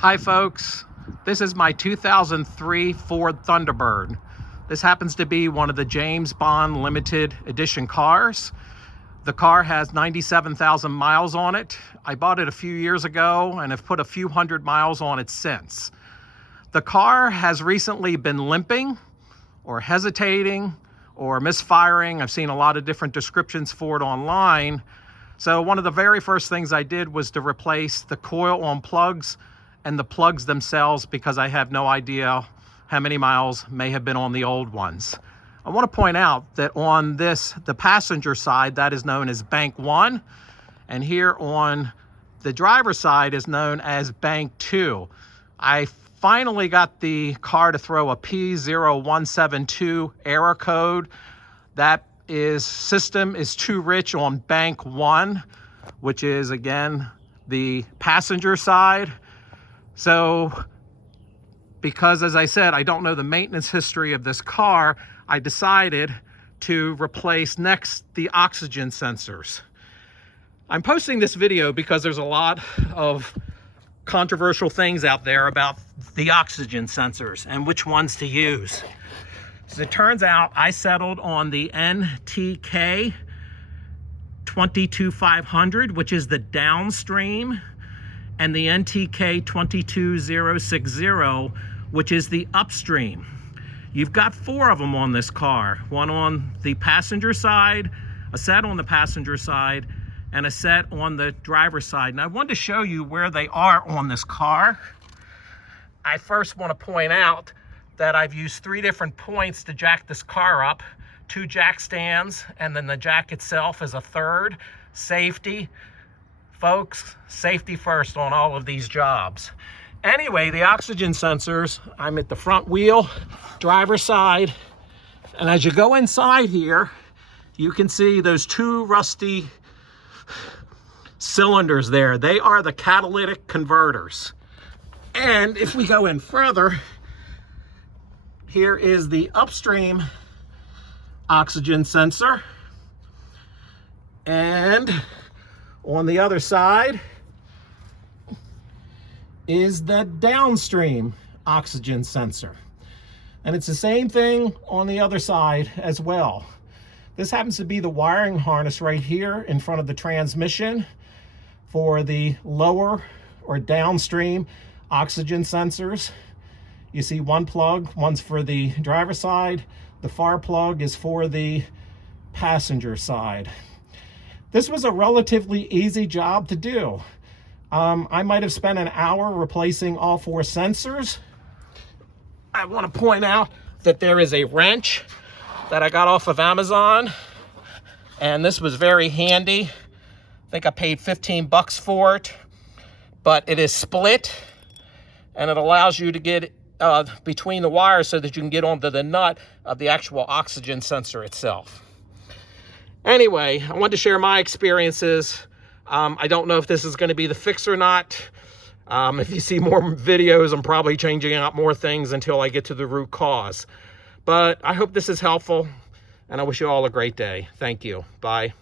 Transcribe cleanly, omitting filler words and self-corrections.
Hi folks, this is my 2003 Ford Thunderbird. This happens to be one of the James Bond limited edition cars. The car has 97,000 miles on it. I bought it a few years ago and have put a few hundred miles on it since. The car has recently been limping or hesitating or misfiring. I've seen a lot of different descriptions for it online. So one of the very first things I did was to replace the coil on plugs and the plugs themselves, because I have no idea how many miles may have been on the old ones. I want to point out that on this, the passenger side, that is known as bank 1, and here on the driver's side is known as bank 2. I finally got the car to throw a P0172 error code. That system is too rich on bank 1, which is again the passenger side. So because, as I said, I don't know the maintenance history of this car, I decided to replace next the oxygen sensors. I'm posting this video because there's a lot of controversial things out there about the oxygen sensors and which ones to use. So it turns out I settled on the NTK 22500, which is the downstream, and the NTK 22060, which is the upstream. You've got 4 of them on this car, one on the passenger side, a set on the passenger side, and a set on the driver's side. And I wanted to show you where they are on this car. I first want to point out that I've used 3 different points to jack this car up, 2 jack stands, and then the jack itself is a 3rd. Safety. Folks, safety first on all of these jobs. Anyway, the oxygen sensors, I'm at the front wheel, driver's side, and as you go inside here, you can see those 2 rusty cylinders there. They are the catalytic converters. And if we go in further, here is the upstream oxygen sensor, and on the other side is the downstream oxygen sensor. And it's the same thing on the other side as well. This happens to be the wiring harness right here in front of the transmission for the lower or downstream oxygen sensors. You see one plug, one's for the driver's side. The far plug is for the passenger side. This was a relatively easy job to do. I might have spent an hour replacing all 4 sensors. I want to point out that there is a wrench that I got off of Amazon, and this was very handy. I think I paid 15 bucks for it, but it is split, and it allows you to get between the wires so that you can get onto the nut of the actual oxygen sensor itself. Anyway, I wanted to share my experiences. I don't know if this is going to be the fix or not. If you see more videos, I'm probably changing out more things until I get to the root cause. But I hope this is helpful, and I wish you all a great day. Thank you. Bye.